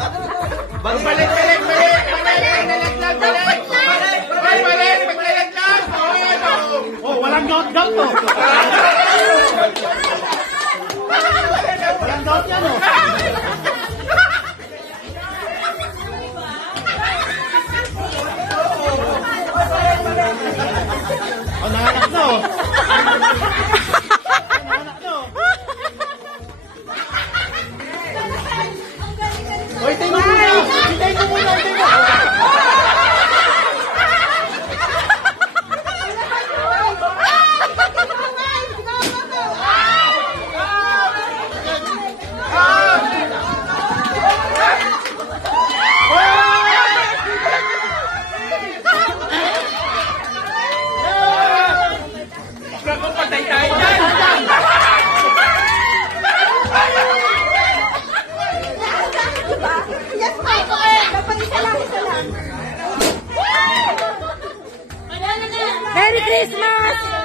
Balik! Maglalaglag! Oh, walang gout to. Walang gout yan, oh. Oh, nanganak na, oh. Nanganak na, oh. Oh, hintayin mo muna. Hintayin mo muna. Patay tayo dyan! Yes, po. Dapat isa lang. Merry Christmas!